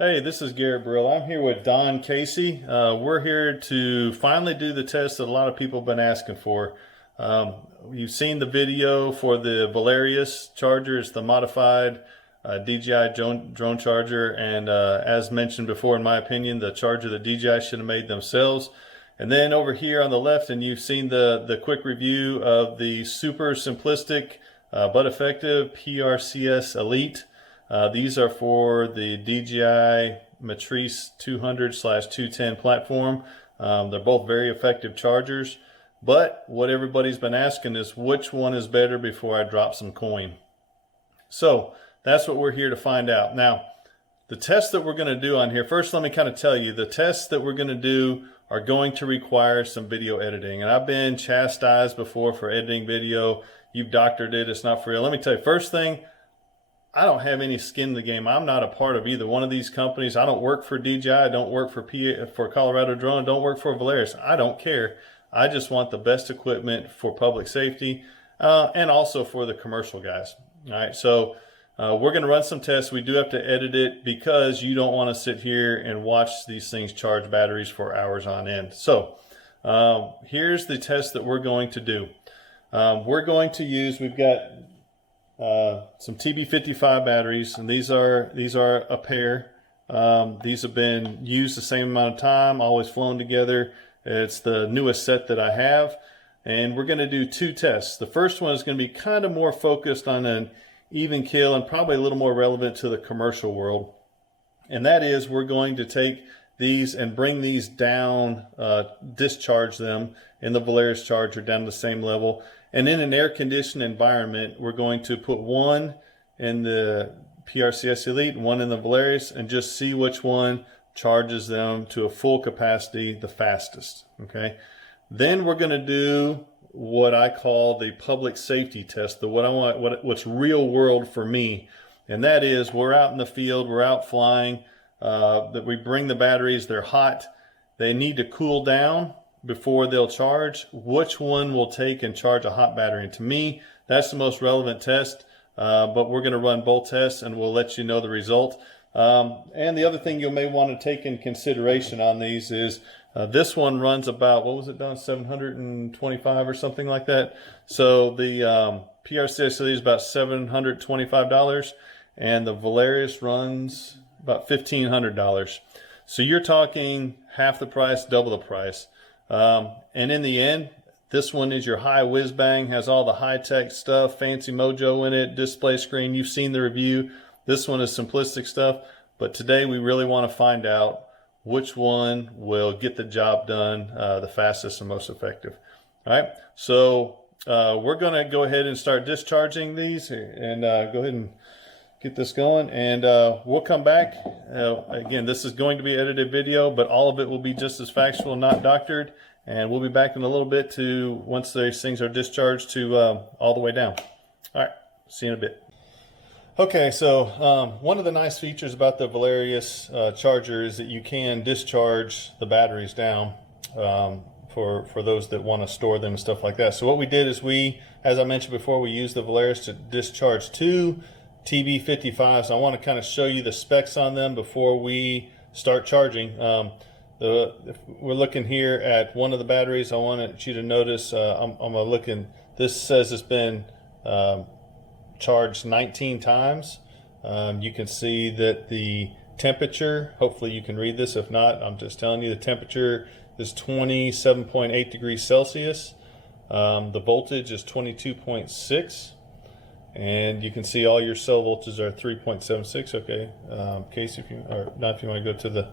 Hey, this is Garrett Brill. I'm here with Don Casey. We're here to finally do the test that a lot of people have been asking for. You've seen the video for the Volarious charger. It's the modified DJI drone charger. And as mentioned before, in my opinion, the charger that DJI should have made themselves. And then over here on the left, and you've seen the quick review of the super simplistic but effective PRCS Elite. These are for the DJI Matrice 200/210 platform. They're both very effective chargers, but what everybody's been asking is which one is better before I drop some coin. So that's what we're here to find out. Now, the tests that we're going to do on here, first let me kind of tell you, the tests that we're going to do are going to require some video editing. And I've been chastised before for editing video. You've doctored it, it's not for real. Let me tell you, first thing, I don't have any skin in the game. I'm not a part of either one of these companies. I don't work for DJI. I don't work for Colorado Drone. Don't work for Volarious. I don't care. I just want the best equipment for public safety and also for the commercial guys. All right, so we're going to run some tests. We do have to edit it because you don't want to sit here and watch these things charge batteries for hours on end. So here's the test that we're going to do. We're going to use, we've got some TB55 batteries, and these are a pair. These have been used the same amount of time, always flown together. It's the newest set that I have, and we're going to do two tests. The first one is going to be kind of more focused on an even kill and probably a little more relevant to the commercial world, and that is we're going to take these and bring these down, discharge them in the Volarious charger down to the same level. And in an air-conditioned environment, we're going to put one in the PRCS Elite, one in the Volarious, and just see which one charges them to a full capacity the fastest, okay? Then we're going to do what I call the public safety test, what's real world for me. And that is we're out in the field, we're out flying, that we bring the batteries, they're hot, they need to cool down before they'll charge. Which one will take and charge a hot battery? And to me, that's the most relevant test, but we're going to run both tests and we'll let you know the result. And the other thing you may want to take in consideration on these is this one runs about, what was it done, 725 or something like that. So the PRCS is about $725 and the Volarious runs about $1,500. So you're talking half the price, double the price. And in the end, this one is your high whiz bang, has all the high-tech stuff, fancy mojo in it, display screen. You've seen the review. This one is simplistic stuff, but today we really want to find out which one will get the job done the fastest and most effective. All right, so we're going to go ahead and start discharging these and go ahead and get this going, and we'll come back. Again, this is going to be edited video, but all of it will be just as factual, not doctored, and we'll be back in a little bit to once these things are discharged to all the way down. All right, see you in a bit. Okay, so one of the nice features about the Volarious charger is that you can discharge the batteries down for those that want to store them and stuff like that. So what we did is as I mentioned before, we used the Volarious to discharge two TB55s. I want to kind of show you the specs on them before we start charging. If we're looking here at one of the batteries, I want you to notice, I'm looking, this says it's been charged 19 times. You can see that the temperature, hopefully you can read this, if not, I'm just telling you the temperature is 27.8 degrees Celsius. The voltage is 22.6. And you can see all your cell voltages are 3.76. Okay, Casey, if you want to go to the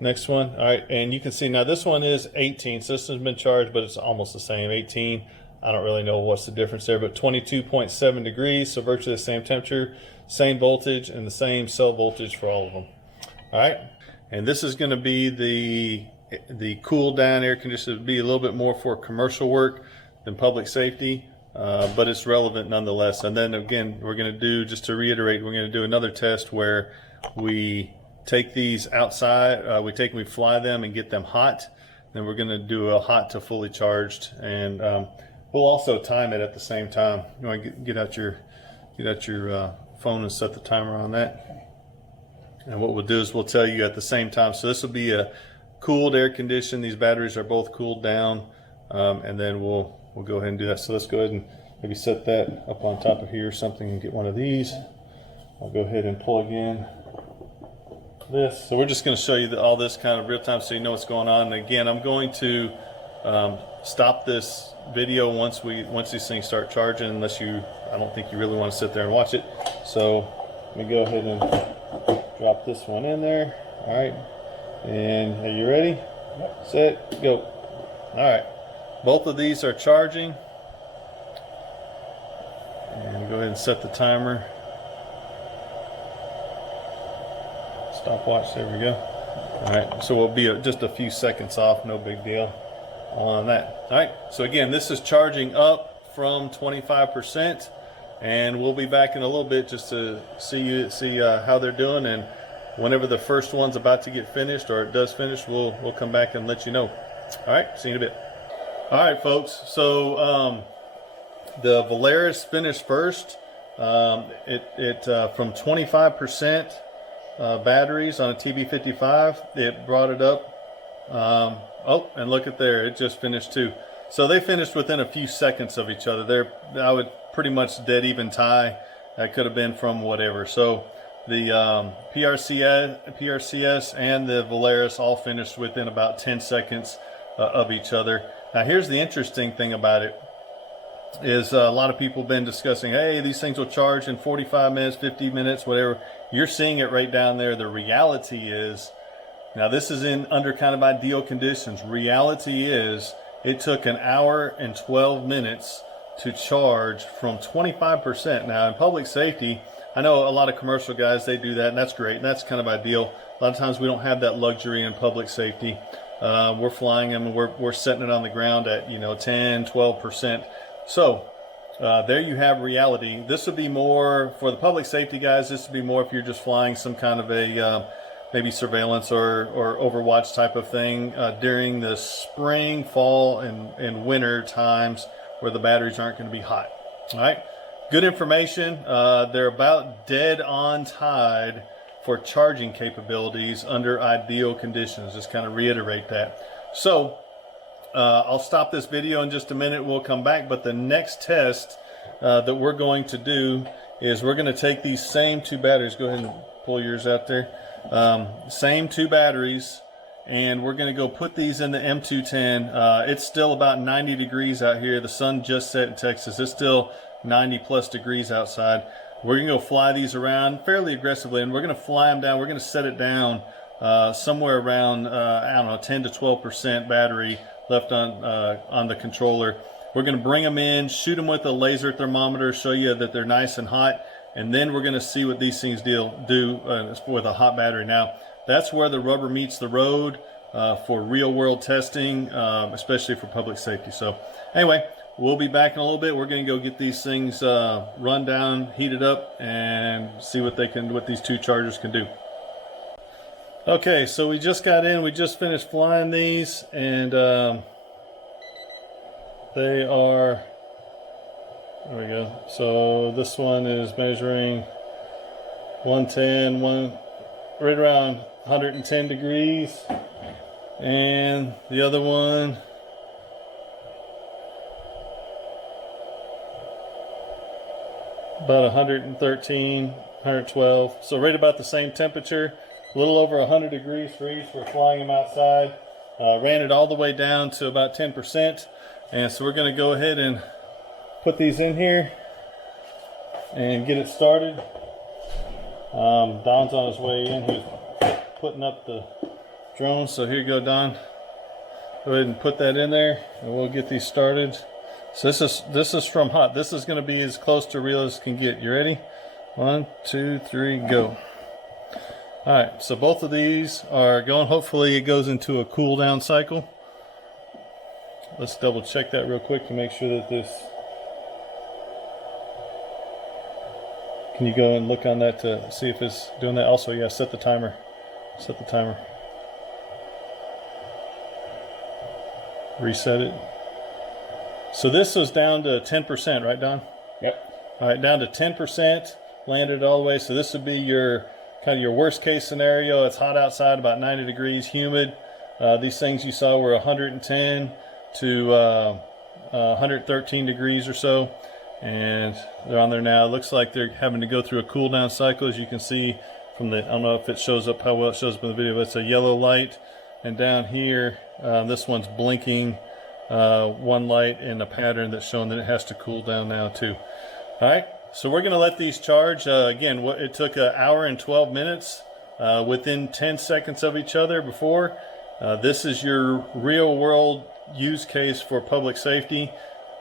next one. All right, and you can see now this one is 18. So this has been charged, but it's almost the same. 18. I don't really know what's the difference there, but 22.7 degrees, so virtually the same temperature, same voltage, and the same cell voltage for all of them. All right, and this is going to be the cool down air conditioner. It'll be a little bit more for commercial work than public safety. But it's relevant nonetheless. And then again, we're going to do, just to reiterate, we're going to do another test where we take these outside, we fly them and get them hot. Then we're going to do a hot to fully charged, and we'll also time it at the same time. You want to get out your phone and set the timer on that. And what we'll do is we'll tell you at the same time. So this will be a cooled air condition. These batteries are both cooled down. And then we'll go ahead and do that. So let's go ahead and maybe set that up on top of here or something and get one of these. I'll go ahead and plug in this. So we're just going to show you all this kind of real time so you know what's going on. And again, I'm going to stop this video once these things start charging, unless I don't think you really want to sit there and watch it. So let me go ahead and drop this one in there. All right, and are you ready? Yep. Set, go. All right, both of these are charging, and go ahead and set the timer. Stopwatch, there we go. All right, so we'll be just a few seconds off, no big deal on that. All right, so again, this is charging up from 25%, and we'll be back in a little bit just to see how they're doing, and whenever the first one's about to get finished, or it does finish, we'll come back and let you know. All right, see you in a bit. All right, folks, so the Volarious finished first. From 25% batteries on a TB55, it brought it up. Oh, and look at there, it just finished too. So they finished within a few seconds of each other. I would pretty much dead even tie. That could have been from whatever. So the PRCS and the Volarious all finished within about 10 seconds of each other. Now here's the interesting thing about it is a lot of people have been discussing, hey, these things will charge in 45 minutes, 50 minutes, whatever. You're seeing it right down there. The reality is, now this is under kind of ideal conditions. Reality is it took 1 hour and 12 minutes to charge from 25%. Now in public safety, I know a lot of commercial guys, they do that, and that's great, and that's kind of ideal. A lot of times we don't have that luxury in public safety. We're flying them, and we're setting it on the ground at 10, 12%. So there you have reality. This would be more for the public safety guys. This would be more if you're just flying some kind of a maybe surveillance or overwatch type of thing during the spring, fall, and winter times where the batteries aren't going to be hot. All right, good information. They're about dead on tide for charging capabilities under ideal conditions. Just kind of reiterate that. So I'll stop this video in just a minute. We'll come back, but the next test that we're going to do is we're going to take these same two batteries. Go ahead and pull yours out there. Same two batteries, and we're going to go put these in the M210. It's still about 90 degrees out here. The sun just set in Texas. It's still 90 plus degrees outside. We're going to go fly these around fairly aggressively, and we're going to fly them down. We're going to set it down somewhere around, I don't know, 10 to 12% battery left on the controller. We're going to bring them in, shoot them with a laser thermometer, show you that they're nice and hot, and then we're going to see what these things do with a hot battery. Now, that's where the rubber meets the road for real-world testing, especially for public safety. So anyway, we'll be back in a little bit. We're going to go get these things run down, heated up, and see what these two chargers can do. Okay, so we just got in. We just finished flying these, and they are, there we go. So this one is measuring 110, right around 110 degrees, and the other one about 113, 112. So right about the same temperature. A little over 100 degrees for each. We're flying them outside. Ran it all the way down to about 10%. And so we're going to go ahead and put these in here and get it started. Don's on his way in. He's putting up the drone. So here you go, Don. Go ahead and put that in there, and we'll get these started. So this is from hot. This is going to be as close to real as can get. You ready? 1, 2, 3, go. All right, so both of these are going. Hopefully it goes into a cool down cycle. Let's double check that real quick to make sure that this, can you go and look on that to see if it's doing that? Also, yeah, set the timer. Set the timer. Reset it. So this was down to 10%, right, Don? Yep. All right, down to 10%, landed all the way. So this would be your kind of your worst case scenario. It's hot outside, about 90 degrees, humid. These things you saw were 110 to 113 degrees or so, and they're on there now. It looks like they're having to go through a cool down cycle, as you can see from the, I don't know if it shows up, how well it shows up in the video, but it's a yellow light. And down here, this one's blinking one light in a pattern that's showing that it has to cool down now too. All right, so we're gonna let these charge. Again, it took an hour and 12 minutes within 10 seconds of each other before. This is your real world use case for public safety.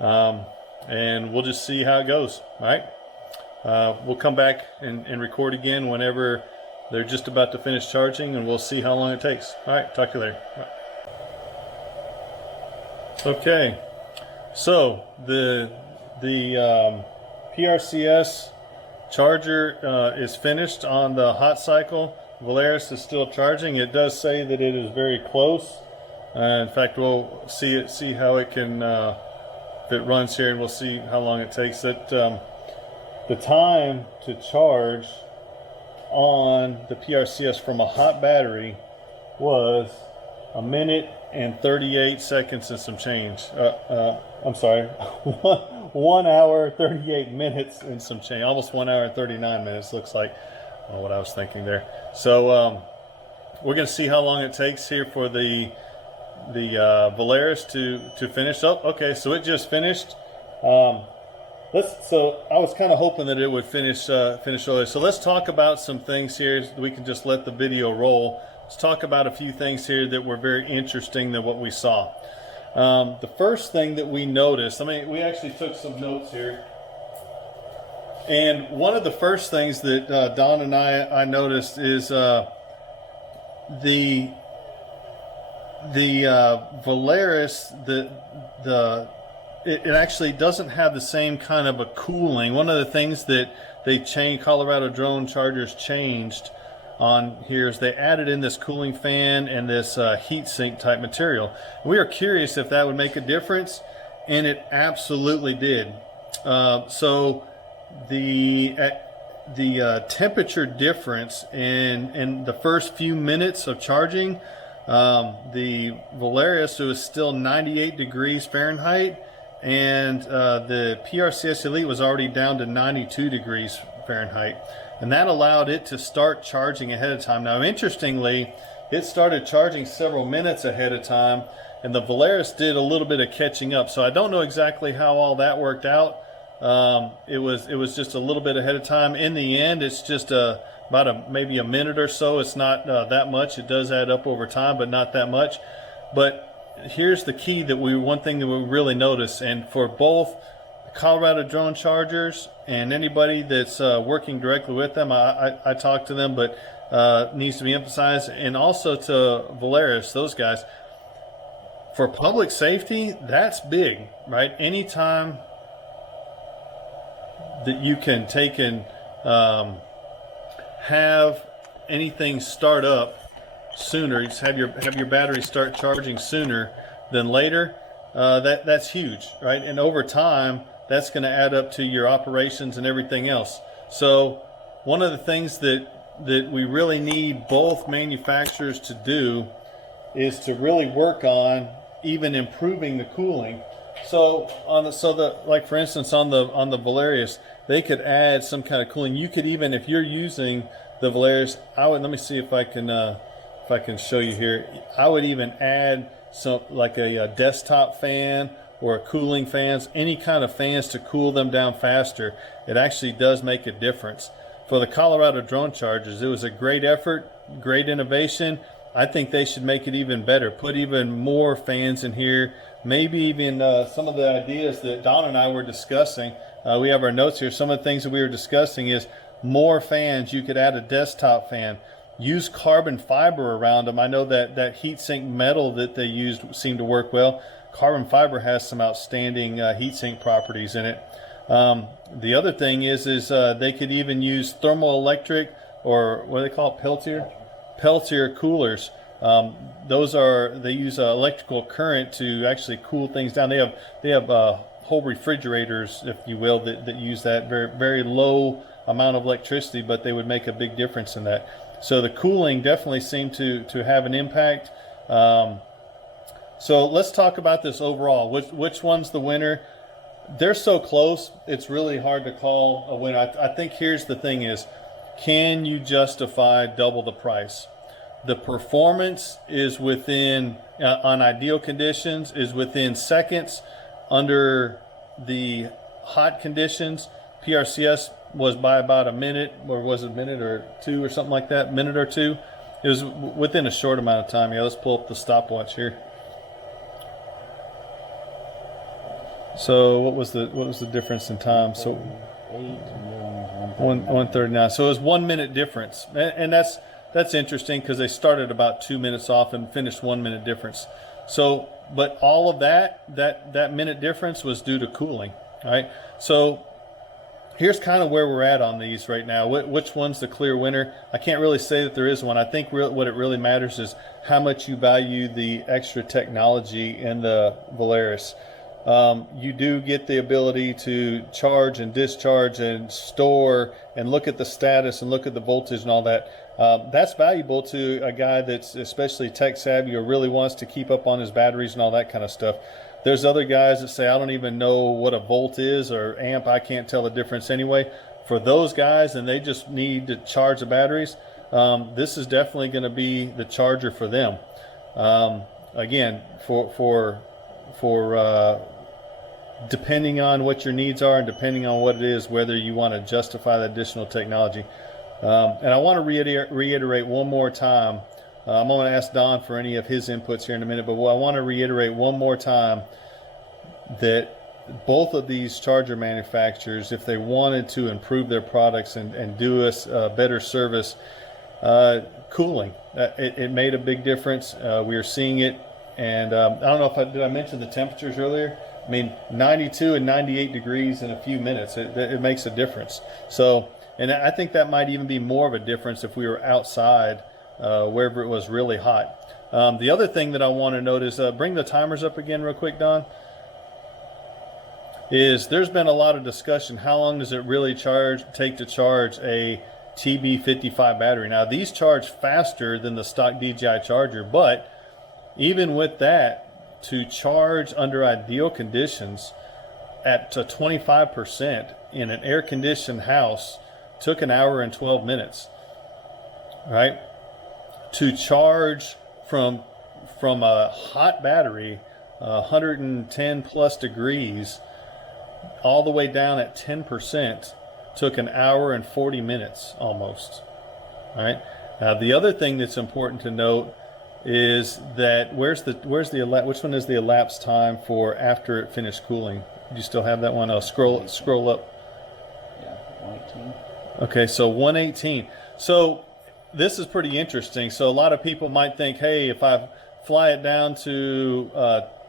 And we'll just see how it goes. All right, we'll come back and record again whenever they're just about to finish charging, and we'll see how long it takes. All right, talk to you later. All right. Okay, so the PRCS charger is finished on the hot cycle. Volarious is still charging. It does say that it is very close. In fact, we'll see how it can, if it runs here, and we'll see how long it takes. That the time to charge on the PRCS from a hot battery was 1 minute and 38 seconds and some change. I'm sorry, 1 hour 38 minutes and some change, almost 1 hour and 39 minutes looks like. Oh, what I was thinking there. So we're going to see how long it takes here for the Volarious to finish up. Okay, so it just finished. So I was kind of hoping that it would finish earlier. So let's talk about some things here. We can just let the video roll. Let's talk about a few things here that were very interesting than what we saw. The first thing that we noticed, we actually took some notes here. And one of the first things that Don and I noticed is the Volarious, it actually doesn't have the same kind of a cooling. One of the things that they changed, Colorado drone chargers changed on here, is they added in this cooling fan and this heat sink type material. We are curious if that would make a difference, and it absolutely did. So the temperature difference in the first few minutes of charging, the Volarious, it was still 98 degrees Fahrenheit, and the PRCS Elite was already down to 92 degrees Fahrenheit, and that allowed it to start charging ahead of time. Now, interestingly, it started charging several minutes ahead of time, and the Volarious did a little bit of catching up. So I don't know exactly how all that worked out. It was just a little bit ahead of time. In the end, it's just about maybe a minute or so. It's not that much. It does add up over time, but not that much. But here's the key one thing that we really notice, and for both Colorado drone chargers and anybody that's working directly with them, I talk to them, but needs to be emphasized, and also to Volarious, those guys, for public safety, that's big, right? Anytime that you can take and have anything start up sooner, you just have your battery start charging sooner than later, that's huge, right? And over time, that's going to add up to your operations and everything else. So one of the things that we really need both manufacturers to do is to really work on even improving the cooling. So like for instance on the Volarious, they could add some kind of cooling. You could even, if you're using the Volarious, let me see if I can show you here. I would even add some, like a desktop fan or a cooling fans, any kind of fans to cool them down faster. It actually does make a difference. For the Colorado drone chargers, it was a great effort, great innovation. I think they should make it even better. Put even more fans in here. Maybe even some of the ideas that Don and I were discussing. We have our notes here. Some of the things that we were discussing is more fans. You could add a desktop fan. Use carbon fiber around them. I know that heat sink metal that they used seemed to work well. Carbon fiber has some outstanding heat sink properties in it. The other thing is they could even use thermoelectric, or what do they call it, Peltier coolers. They use electrical current to actually cool things down. They have whole refrigerators, if you will, that use that very, very low amount of electricity, but they would make a big difference in that. So the cooling definitely seemed to have an impact. So let's talk about this overall. Which one's the winner? They're so close, it's really hard to call a winner. I think here's the thing is, can you justify double the price? The performance is within, on ideal conditions, is within seconds. Under the hot conditions, PRCS was by about a minute, or was it a minute or two or something like that, minute or two. It was within a short amount of time. Yeah, let's pull up the stopwatch here. So what was the difference in time? So 1:39. So it was 1 minute difference, and that's interesting because they started about 2 minutes off and finished 1 minute difference. So, but all of that minute difference was due to cooling, right? So here's kind of where we're at on these right now. Which one's the clear winner? I can't really say that there is one. I think what it really matters is how much you value the extra technology in the Volarious. You do get the ability to charge and discharge and store and look at the status and look at the voltage and all that. That's valuable to a guy that's especially tech savvy or really wants to keep up on his batteries and all that kind of stuff. There's other guys that say, I don't even know what a volt is or amp. I can't tell the difference anyway. For those guys, and they just need to charge the batteries, this is definitely going to be the charger for them. Again, for depending on what your needs are and depending on what it is, whether you want to justify the additional technology. And I want to reiterate one more time. I'm going to ask Don for any of his inputs here in a minute, but I want to reiterate one more time that both of these charger manufacturers, if they wanted to improve their products and do us a better service, cooling, it made a big difference. We are seeing it, and I don't know if did I mention the temperatures earlier? I mean, 92 and 98 degrees in a few minutes, it makes a difference. So, and I think that might even be more of a difference if we were outside, wherever it was really hot. The other thing that I want to note is, bring the timers up again real quick, Don, is there's been a lot of discussion. How long does it really take to charge a TB55 battery? Now, these charge faster than the stock DJI charger, but even with that, to charge under ideal conditions at 25% in an air-conditioned house took an hour and 12 minutes, right? To charge from a hot battery, 110 plus degrees, all the way down at 10% took an hour and 40 minutes almost, right? Now, the other thing that's important to note is that which one is the elapsed time for after it finished cooling? Do you still have that one? I'll scroll up. Yeah, 118. Okay, so 118. So this is pretty interesting. So a lot of people might think, hey, if I fly it down to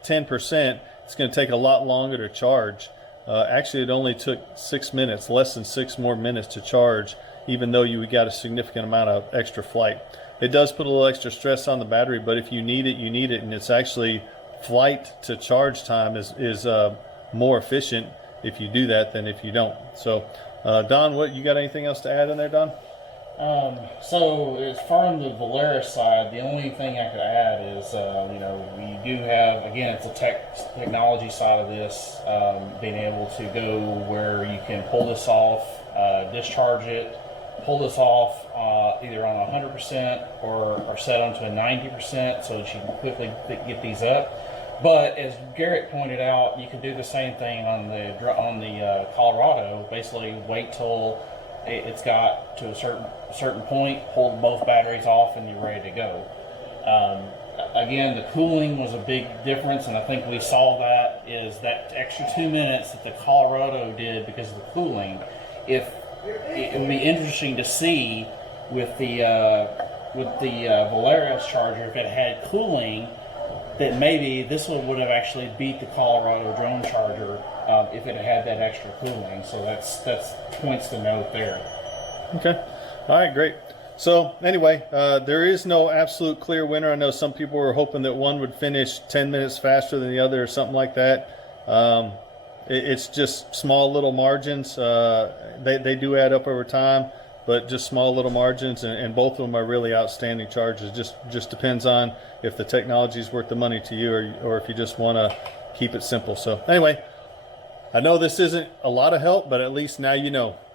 10%, it's going to take a lot longer to charge. Actually, it only took 6 minutes, less than 6 more minutes to charge, even though you got a significant amount of extra flight. It does put a little extra stress on the battery, but if you need it, you need it, and it's actually flight to charge time is more efficient if you do that than if you don't. So, Don, what you got anything else to add in there, Don? So as far on the Volarious side, the only thing I could add is, we do have, again, it's a technology side of this, being able to go where you can pull this off, discharge it, pull this off either on 100% or set onto a 90% so that you can quickly get these up. But as Garrett pointed out, you can do the same thing on the Colorado. Basically, wait till it's got to a certain point, pull both batteries off, and you're ready to go. Again, the cooling was a big difference, and I think we saw that is that extra 2 minutes that the Colorado did because of the cooling. If it would be interesting to see with the Volarious charger, if it had cooling, that maybe this one would have actually beat the Colorado drone charger if it had that extra cooling. So that's points to note there. Okay. All right, great. So anyway, there is no absolute clear winner. I know some people were hoping that one would finish 10 minutes faster than the other or something like that. it's just small little margins. They do add up over time, but just small little margins, and both of them are really outstanding chargers. Just depends on if the technology is worth the money to you, or if you just want to keep it simple. So anyway, I know this isn't a lot of help, but at least now you know.